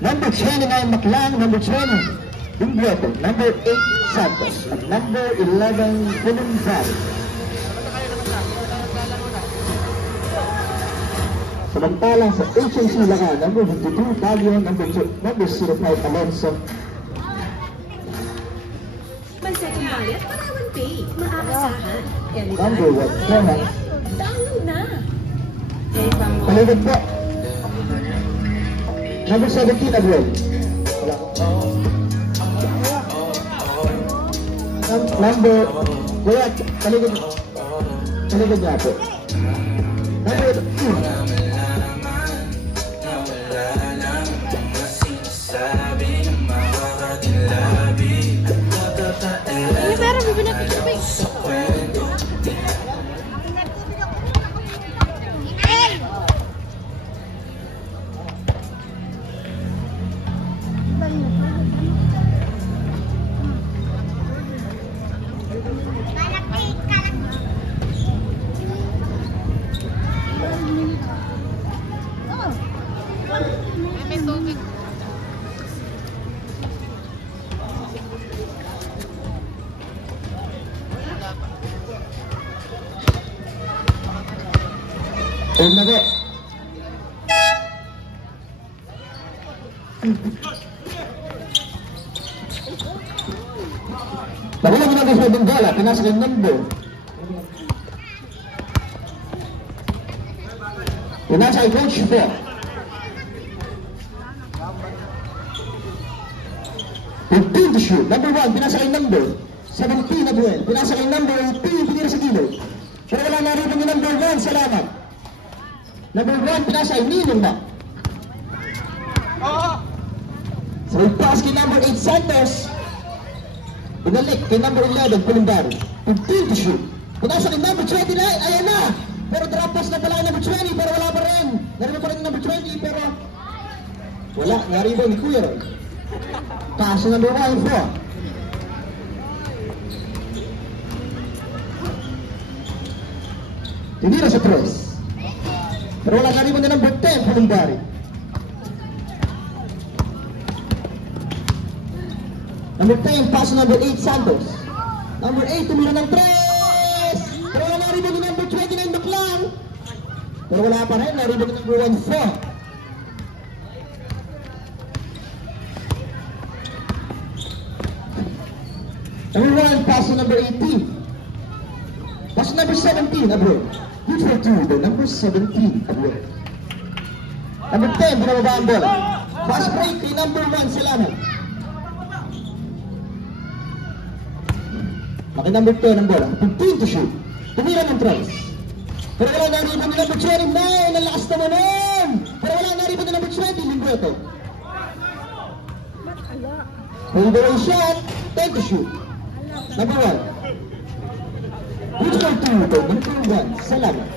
Number 29, Maclang. Number 20, Humberto. Number 8, Santos. At number 11, Fulunvari. Samantalang sa HNC Laga, number 52, Baguio. Number 05, Alonso. May second bayad, Parawan Pay. Maaasahan. Number 1, Tohan. Download na. Paligid po. Number 17, Abuel. Number, wala, paligid niya po. Number 2. Nago. Nawala mo na gusto ng bola, pinasa kay number. Pinasa kay coach 4. To shoot. Number 1, pinasa kay number 17 na Buel. Pinasa kay number 18, pinira sa gilid. Pero wala na rin yung number 1, salamat. Number 1, pinasa ay Ninong ba? So, pass kay number 8, Santos. Binalik kay number 11, Fulunvari. 15 to shoot. Pinasa kay number 29, ayan na! Pero drop pass na pala kay number 20, pero wala pa rin. Narinig pa rin number 20, pero wala, narinig ni Kuya Roy. Pass number 1, 4. Tinira sa 3. Pero wala na rin mo na number 10, Fulunvari. Number 10, pass number 8, Santos. Number 8, tumira ng 3. Pero wala na rin mo na number 29, Maclang. Pero wala pa rin, narinig mo na number 1, 4. Number 1, pass number 18. Pass number 17, Abro. Good for 2, the number 17, Abro. Number 10, binababa ang bola. Fast break kay number 1, Salamat. Maki number 10 ang bola. 15 to shoot. Tumira ng tries. Pero wala na rin ng number 29. Ang lakas naman nun. Pero wala na rin ng number 20, Limbrito. Fadeaway shot. 10 to shoot. Number 1. Good for 2, the number 1, Salamat.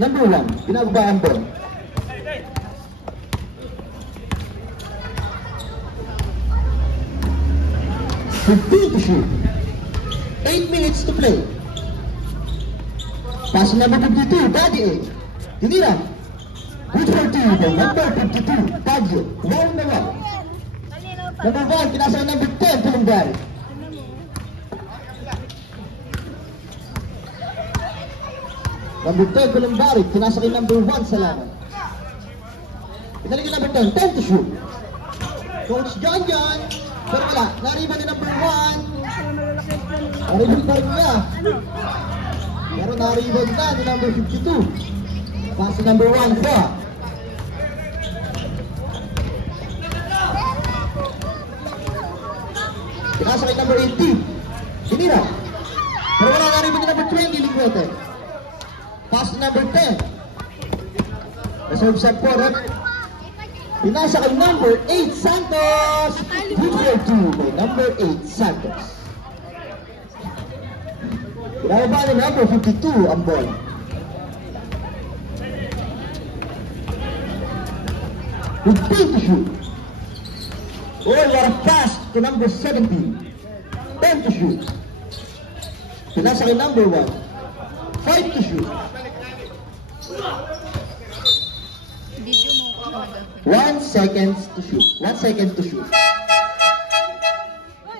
Number 1, pinababa ang bola. To shoot. 8 minutes to play. Pass number 52, Daddy A. Tinira. Good for 2, the number 52, Baguio. 1 na 1. Number 1, pinasa ng number 10, Fulunvari. Number 10, Fulunvari, pinasa kay number 1, Salamat. Pinalik yung number 10, 10 to shoot. Coach John. Pero wala, nariban ni number 1. Nariban pa rin niya. Pero nariban na ni number 52. Pass number 1 pa. Pinasa kay number 18. Tinira. Pero wala, nariban ni number 20, Lingwete. Pass number 10. Reserve shot po, Rep. Pinasa kay number 8, Santos. Good for 2 by number 8, Santos. Pinababa ni number 52 ang bola. With 10 to shoot. Oh, what a pass to number 17. 10 to shoot. Pinasa kay number 1. 5 to shoot. 1 second to shoot. 1 second to shoot.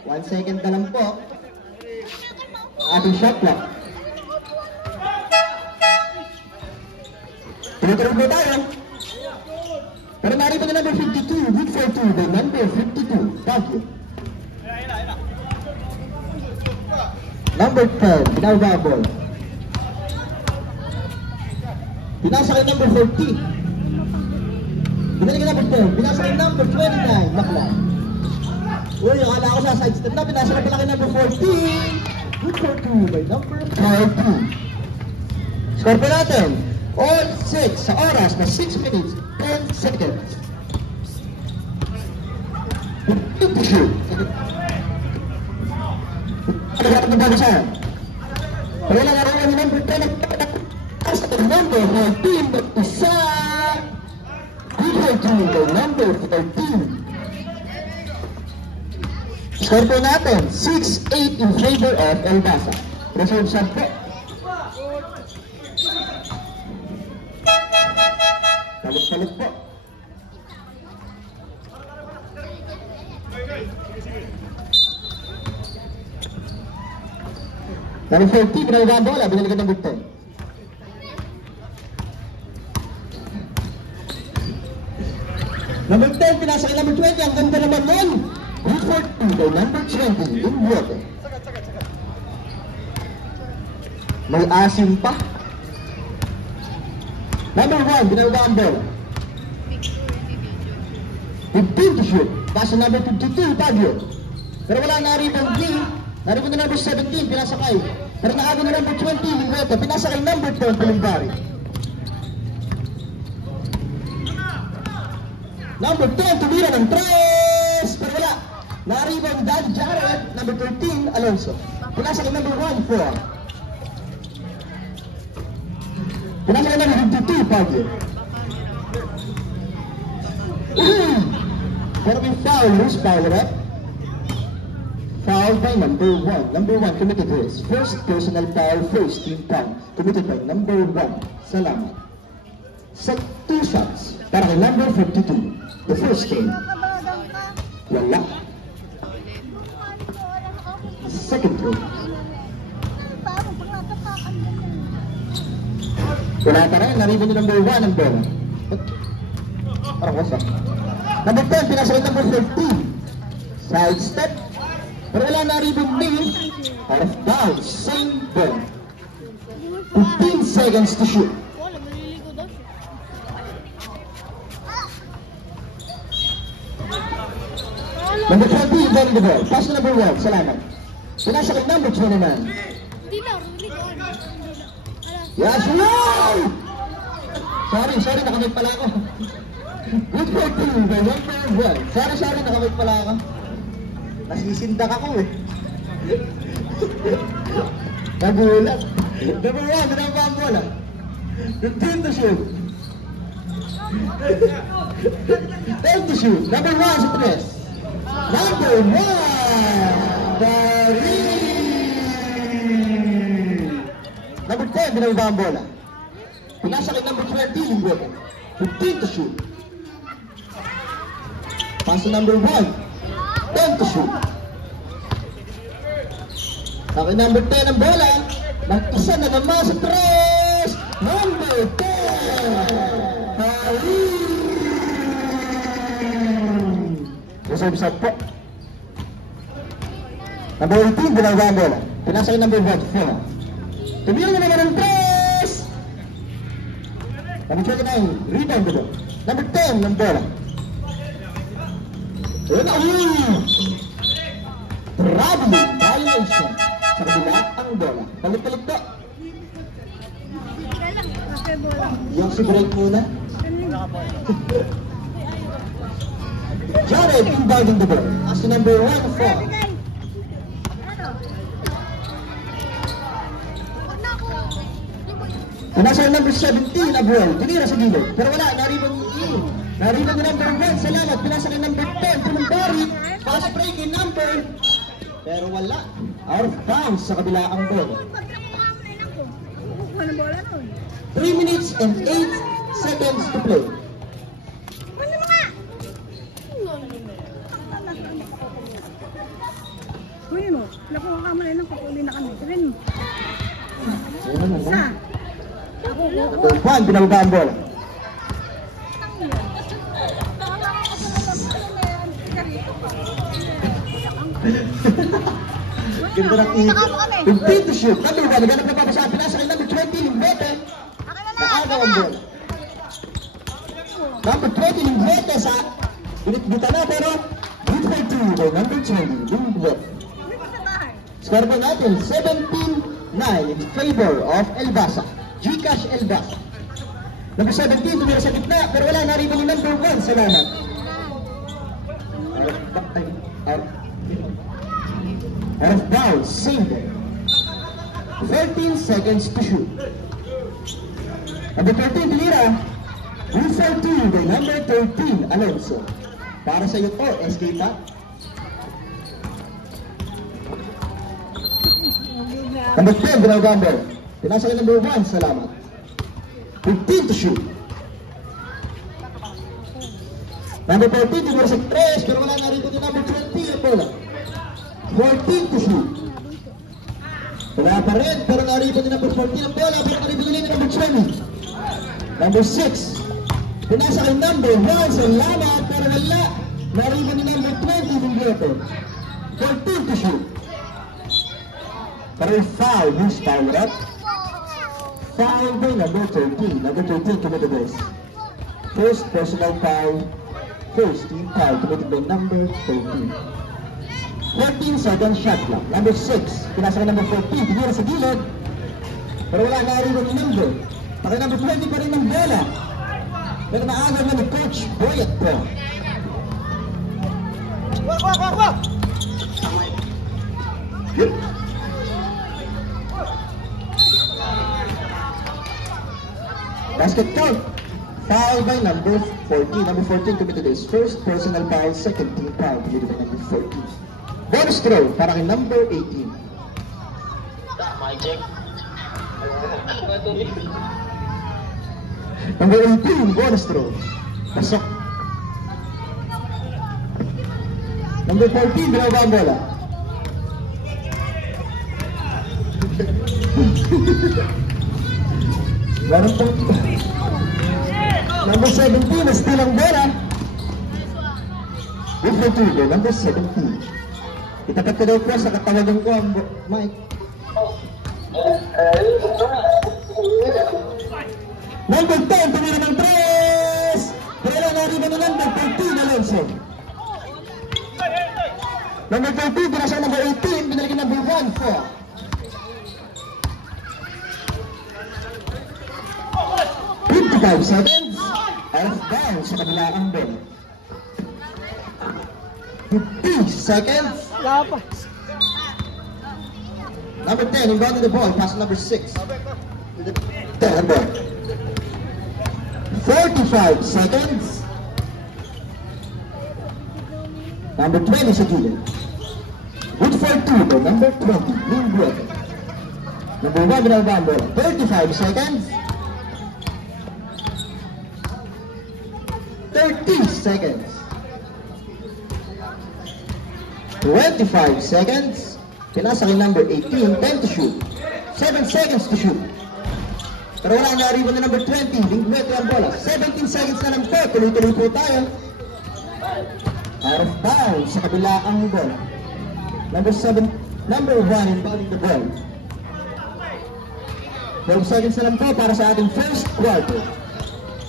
1 second na lang po. Ating shot clock. Tuloy-tuloy po tayo. Pero narito na number 52, good for 2, the number 52, Baguio. Number 10, binababol. Pinasa kay number 40. Pinalik kay number 10, pinasa kay number 29, Bakla. Uy, akala ko sa side step na, pinasa kay pala kay number 14. Good for 2 by number 42. Score po natin. All 6 sa oras na 6 minutes 10 seconds. To shoot. Ano ka natin bago siya? Wala na rin yung number 10 sa number 14 but isa good to the number 14. Score po natin 6-8 in favor of Elbasa. Reserve shot po. Palit po. Number 40, pinagawa ang bola, binalikan ng bigton. Number 10, pinasa kay number 20, ang ganda naman nun. Good for 2 kay number 20, in water. May asim pa. Number 1, binagawa ang bola. 15 to shoot. Pass number 52, Baguio. Pero wala na rebound D. Narito na number 17, pinasa kay. Pero nakago na number 20, Lingweto. Pinasa kay number 10, Pulimbari. Number 10, tumira ng 3. Pero wala. Naka-rebound Dan Jared, number 13, Alonso. Pinasa kay number 1, 4. Pinasa kay number 52, Baguio. Pero may foul, loose foul, right? Foul by number 1. Number 1 committed his first personal foul, first team foul. Committed by number 1. Salamat. Sa 2 shots, para kay number 52. The first game. Wala. Second game. Wala pa rin, naribo ni number 1 ang bola. Parang wasak. Number 10, pinasa kay number 13. Side step. Pero wala na rebound ni. Out of bounds. Same ball. 15 seconds to shoot. Number 20, ball the ball. Pass to number 1. Salamat. Pinasa kay number 29. Yes, no! Sorry, nakamit pala ako. Good for 2, by number 1. Sorry, nakamit pala ako. Nasisindak ako eh. Nagulat. Number 1, binaba ang bola. 15 to shoot. 10 to shoot. Number 1 sa 3. Number 1, Darin. Number 10, binaba ang bola. Pinasa kay number 20, Linggote. 15 to shoot. Pass to number 1. 10 to shoot. Okay, number 10 ang bola. Mag-isa na naman sa 3. Number 10. Reserve shot po. Number 18, binagawa ang bola. Pinasa kay number 1. Tumira na naman ang 3. Number 29, rebound dito. Number 10 ng bola. Traveling violation. Sa kabila ang bola. Palit-palit po. Yung si break muna. Jared inbounding the ball. As to number 1, 4. Pinasa yung number 17, Abuel. Tinira sa gilid. Pero wala, naribang yung number 1. Salamat. Pinasa yung number 10, Pulimbari. Pass break in number. Pero wala. Out of bounds sa kabila ang bola. 3 minutes and 8 seconds to play. Isa. Number 1, binababa ang bola. Ganda ng Complete to shoot. Number 1, naghanap na papasaan. Pinasa kay number 20, Limbete. Naagaw ang bola. Number 20, Limbete sa binitbita na pero good for 2 by number 20, Limbete. Score po natin, 17-9 in favor of Elbasa. Gcash Elbasa. Number 17, tumira sa gitna, pero wala, nariba ni number 1, salamat. Out of bounds, same there. 13 seconds to shoot. Number 13, tumira. Good for 2 by number 13, Alonso. Para sa iyo to, SK pa. Number 10, Gambler. Pinasa kay number 1, salamat. 15 to shoot. Number 14, tumira sa 3, pero wala na rin din number 20, yung bola. 14 to shoot. Wala pa rin, pero narito din number 14 ang bola, pero narito din number 20. Number 6, pinasa kay number 1, salamat, pero wala. Narito din number 20, yung bola. 14 to shoot. Pero foul, who's foul up? Foul by number 13. Number 13 committed this. First personal foul. First team foul committed by number 13. 14 second shot clock. Number 6. Pinasa ka number 14. Tinira sa gilid. Pero wala narito ni number. Paki number 20 pa rin ng bola. Pero naagaw na ni Coach Boyat po. Basket count. Foul by number 14. Number 14 committed his first personal foul, second team foul committed by number 14. Bonus throw para kay number 18. Number 18, bonus throw. Pasok. Number 14, binaba ang bola. Meron pong number 17 na steal ang bola. With the two, number 17. Itapat ko daw po sa katawagan ko ang Mike. Number 10, tumira ng 3! Pero nariba na number 14, Alonso. Number 13, pinasa number 18, binalikin number 1, 4. 55 seconds, out of bounds sa kabilang bola. 50 seconds. Number 10, inbounding the ball, pass number 6. To the third ball. 45 seconds. Number 20 sa gilid. Good for 2 by number 20, Limbete. Number 1, binabang bola. 35 seconds. 30 seconds. 25 seconds. Pinasa kay number 18, 10 to shoot. 7 seconds to shoot. Pero wala na rin na number 20, Limbete ang bola. 17 seconds na lang po. Tuloy-tuloy po tayo. Out of bounds sa kabila ang bola. Number 1 inbounding the ball. 12 seconds na lang po para sa ating first quarter.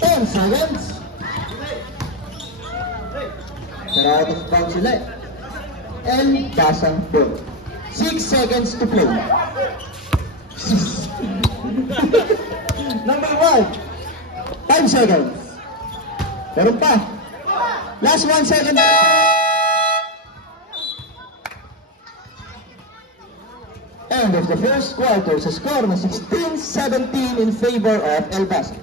10 seconds. Pero out of bounds ulit. And pasang ball. 6 seconds to play. Number 1. 5 seconds. Meron pa. Last 1 second. End of the first quarter sa score na 16-17 in favor of Elbasa.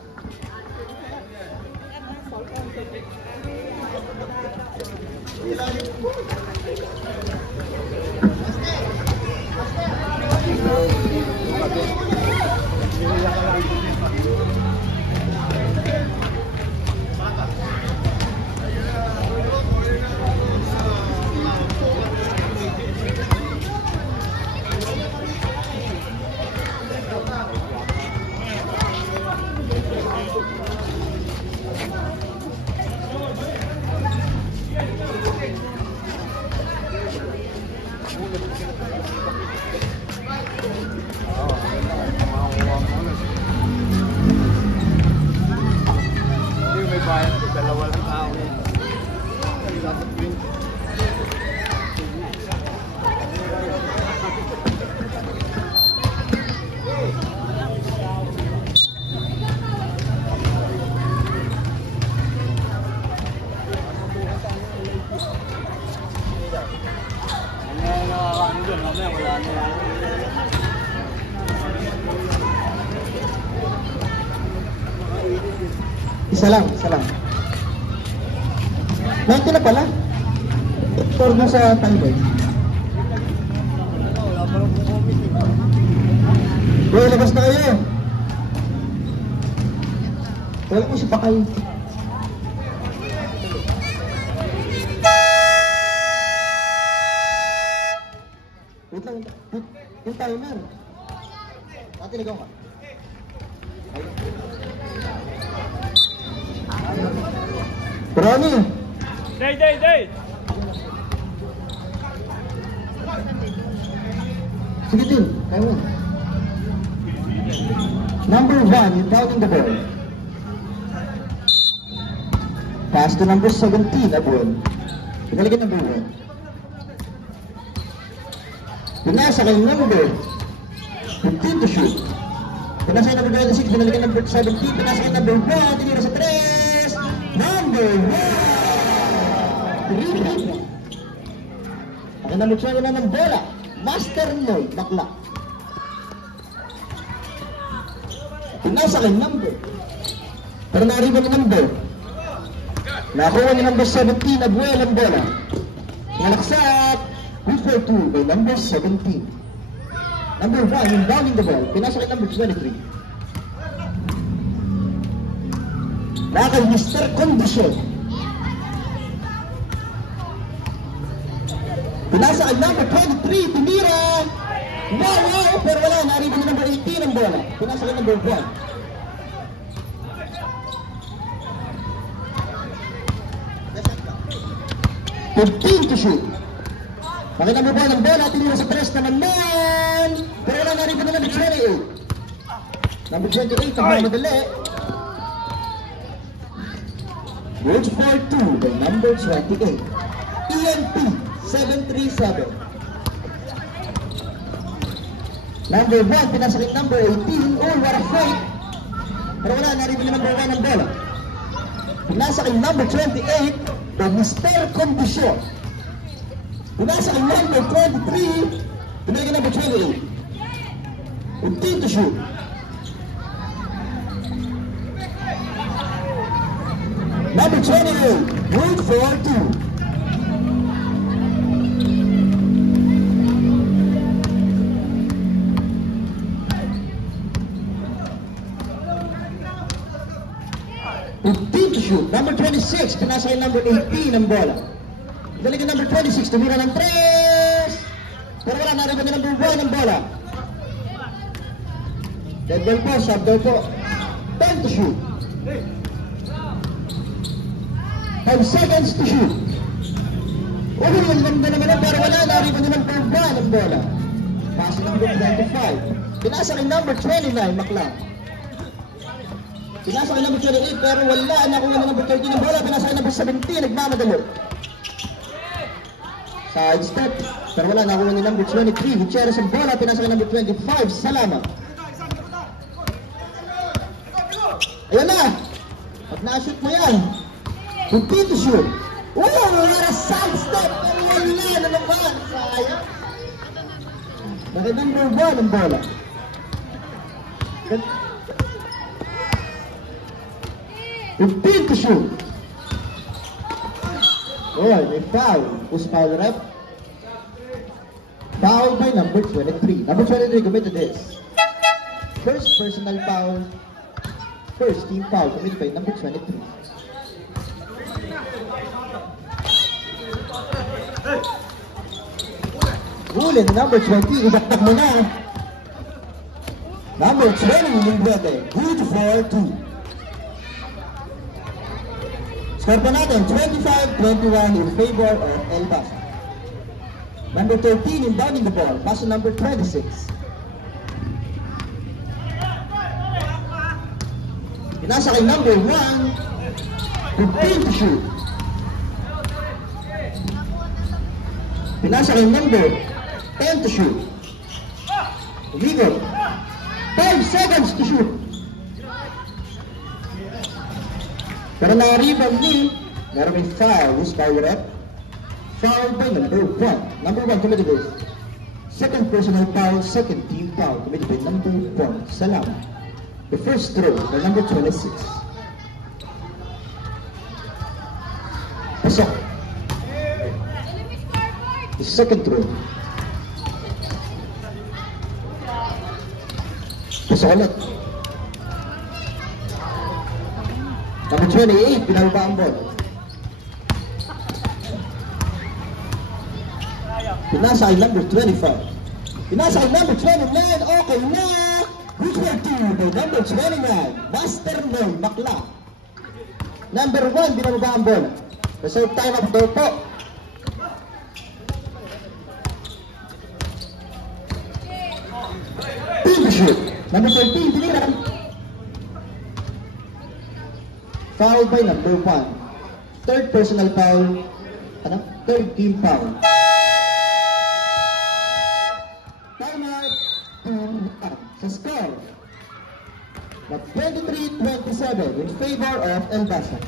bayad ko, dalawa lang tao. Isa lang, isa lang. 90 na pala. Tor mo sa timer. Bro, labas na kayo. Wala mo si Pakay. Wait lang, yung timer. Natin ikaw ka. Ronnie! Day! Sige din, kaya mo. Number 1, you're down in the ball. Pass to number 17, Abuel. Pinalikin number 1. Pinasa kay number 15 to shoot. Pinasa kay number 26, pinalikin number 17. Pinasa kay number 1, tinira sa 3. Number 1! Ang nalutsyan na ng bola. Master Lloyd, bakla. Pinasa kay number. Pero nariba ni number. Nakuha ni number 17, Abuel ang bola. Nalaksak. Good for 2 by number 17. Number 1, yung downing the ball. Pinasa kay number 23. Nakakay Mr. Condition. Pinasa kay number 23, tumira. Wow! Pero wala, nariba ni number 18 ang bola. Pinasa kay number 1. To shoot. Bakit number 1 ang bola, tinira sa press naman man. Pero wala, nariba ni number 28. Number 28, ang mga madali. Good for 2 by number 28. EMP 737. Number 1, pinasakit number 18. Oh, what a fight. Pero wala, nariba ni number 1 ang bola. Pinasakit number 28 by Mr. Condition. Pinasakit number 23. Pinasakit number 28. Continue to shoot. Number 28, good for 2. Continue to shoot. Number 26, pinasa kay number 18 ang bola. Dali ka number 26, tumira ng 3. Pero wala, nariba ni number 1 ang bola. Dead ball po, sub ball po. 10 to shoot. 5 seconds to shoot. Oh, ang ganda naman pero wala, nariba ni number 1 ang bola. Pass number 25. Pinasa kay number 29, Maclang. Pinasa kay number 28 pero wala, nakuha ni number 13 ang bola. Pinasa kay number 17, nagmamadalo. Side step, pero wala, nakuha ni number 23. Gutierrez ang bola, pinasa kay number 25. Salamat. Ayan na. Pag na-shoot mo yan, complete to shoot. Oh, wala side step, pero wala na naman. Sayang. Bakit number 1 ang bola? Complete to shoot. Oh, may foul. Who's foul, rep? Foul by number 23. Number 23 committed this. First personal foul. First team foul committed by number 23. Huli ni number 20. Idaktak mo na. Number 20, Linguete. Good for 2. Score pa natin, 25-21 in favor of El Basa. Number 13 in downing the ball, pass to number 26. Pinasa kay number 1. 15 to shoot. Pinasa kay number 10 to shoot. Umikot. 5 seconds to shoot. Pero na-rebound ni, meron may foul, who's foul rep? Foul by number 1. Number 1 committed this. Second personal foul, second team foul, committed by number 1. Salamat. The first throw by number 26. Pasok. The second throw. Pasok ulit. Number 28, pinalba ang ball. Pinasa ay number 25. Pinasa ay number 29, okay na! Who's will do by number 29, Master Noy Makla. Number 1, pinalba ang ball. Reserve time up daw po. Team shoot. Number 13, tiniran. Foul by number 1. Third personal foul. Ano? Third team foul. Timeout. Sa score. 23-27 in favor of El Basa.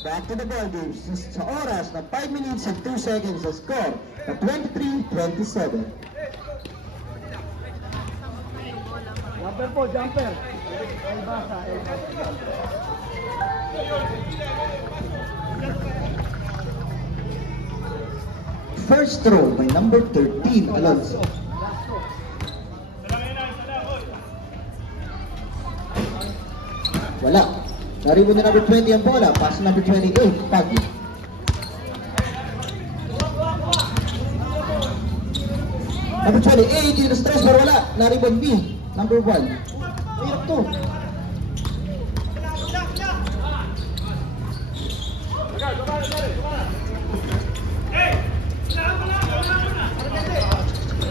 Back to the ball game sa oras na 5 minutes and 2 seconds sa score na 23-27. Jumper po, jumper. El Basa, El Basa. First throw by number 13, Alonso. Wala. Naribo ni number 20 ang bola. Pass number 28, Pagi. Number 28, yung stress pero wala. Naribo B, number 1. Mahirap to.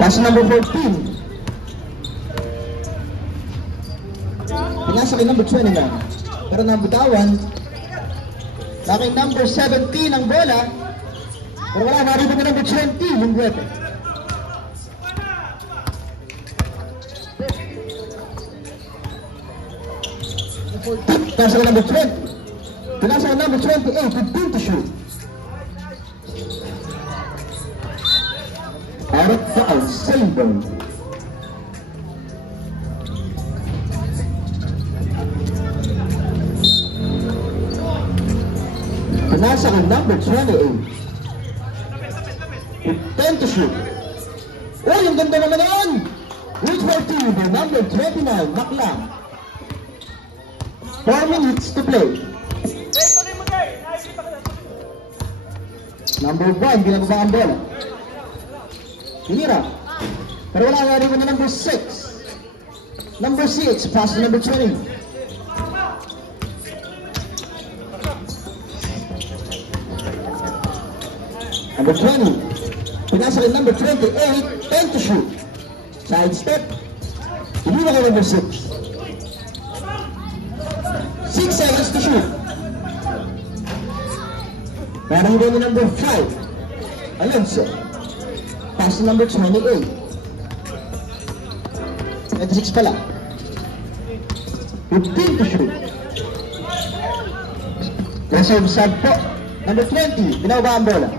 Pass number 14. Pinasa kay number 29. Pero nabutawan. Sa aking number 17 ang bola. Pero wala, naribo na number 20. Lingwete. Pinasa kay number 20. Pinasa kay number 28. 15 to shoot. Out of foul, same ball. Pinasa ang number 28. 10 to shoot. Uy, ang ganda naman yan! Reach for 2 by number 29, Maklang. 4 minutes to play. Number 1, ginagawa ang bola. Hinira. Pero wala nga rin na number 6. Number 6, pass to number 20. Number 20. Pinasa rin number 28. 10 to shoot. Side step. Hinira ka number 6. 6 seconds to shoot. Parang rin number 5. Alonso. Pass to number 28. 26 pala. 15 to shoot. Reserve sub po. Number 20. Binawa ang bola.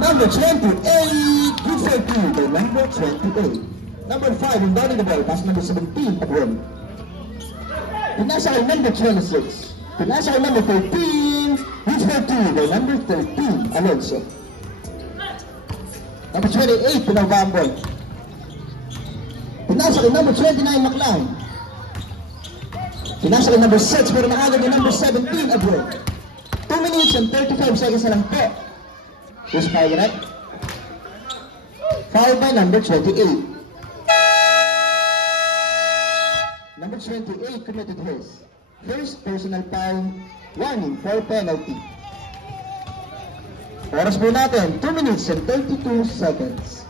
Number 28. Good for 2 by number 28. Number 5, inbounding the ball. Pass number 17, Abuel. Pinasa kay number 26. Pinasa kay number 13. Reach for 2 by number 13, Alonso. Number 28, Pinaba ang ball. Pinasa kay number 29, Maclan. Pinasa kay number 6, pero naagad ni number 17, Abuel. 2 minutes and 35 seconds na lang po. Who's foul net? Foul by number 28. Number 28 committed his first personal foul, warning for penalty. Oras po natin, 2 minutes and 32 seconds.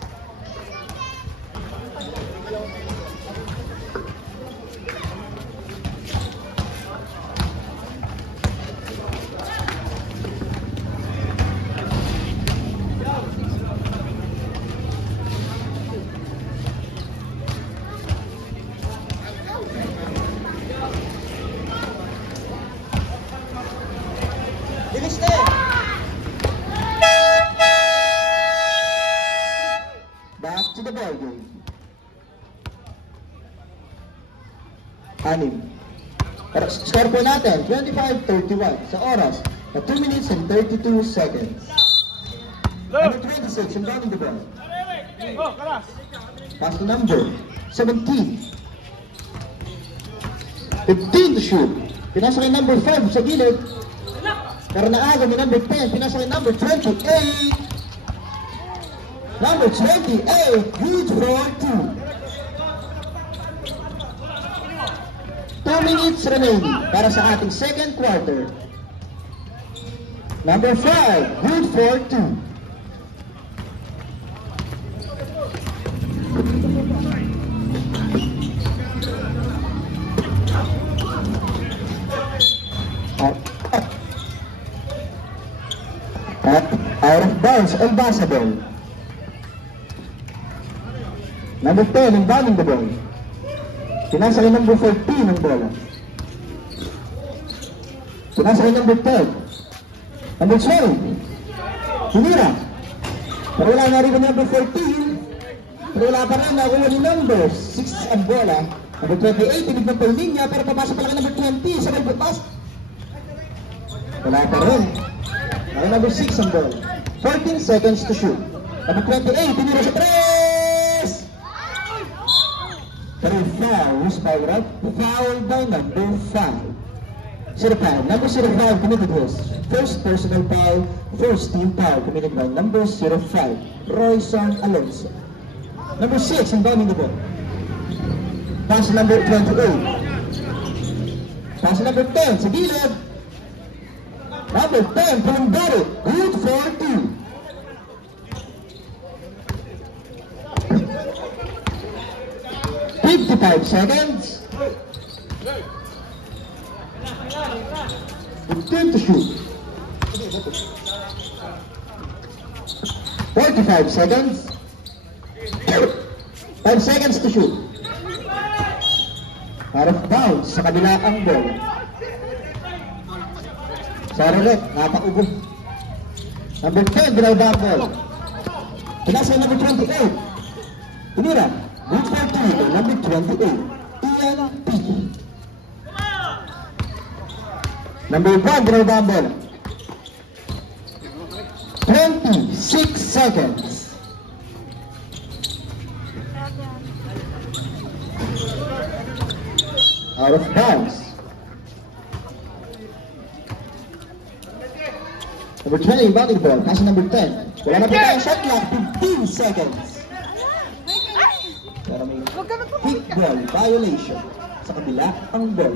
Bilis na! Back to the ball game. 6. Score po natin, 25-31 sa oras na 2 minutes and 32 seconds. Number 26, inbounding the ball. Pass to number 17. 15 to shoot. Pinasa kay number 5 sa gilid. Pero naaga ni number 10, pinasa kay number 28. Number 28, huge for 2. 2 minutes remaining para sa ating second quarter. Number 5, good for 2. Out of bounds, Ambassador. Number 10, inbounding the ball. Pinasa kay number 14 ang bola. Pinasa kay number 10. Number 12. Hinira. Pero wala na rin number 14. Pero wala pa rin nakuha ni number 6 ang bola. Number 28, tinignan pa yung linya, pero papasok pala kay number 20 sa may butas. Wala pa rin. Ay number 6 ang bola. 14 seconds to shoot. Number 28, tinira sa 3! Pero foul was by Rob, foul by number 5. 05, number 05 committed his first personal foul, first team foul committed by number 05, Royson Alonso. Number 6, inbounding the ball. Pass number 28. Pass number 10 sa gilid. Number 10, Pulumbari, good for 2. 55 seconds. 15 to shoot. 45 seconds. 5 seconds to shoot. Out of bounds sa kabila ang ball. Sorry ulit, napaubo. Number 10, binalba ang ball. Pinasa number 28. Tinira. Good for 2, number 28. Ian P. Number 1, binalba ang ball. 26 seconds. Out of bounds. Number 20, inbounding the ball. Pass number 10. Wala na po tayong shot clock. 15 seconds. Pero may kick ball violation sa kabila ang ball.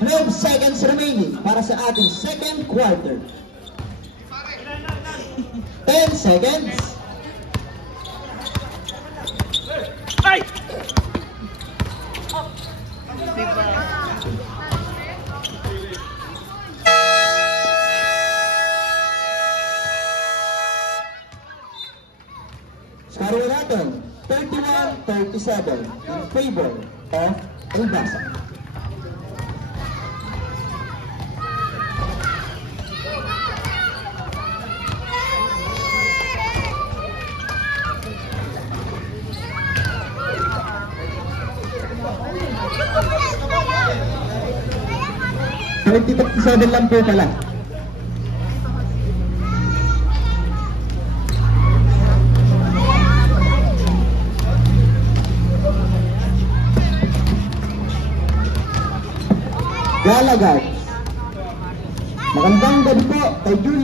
12 seconds remaining para sa ating second quarter. 10 seconds. Ay! Score natin 31-37 in favor of Albasa. 30-37 lang po pala. Galagat. Magandang gabi po kay Julio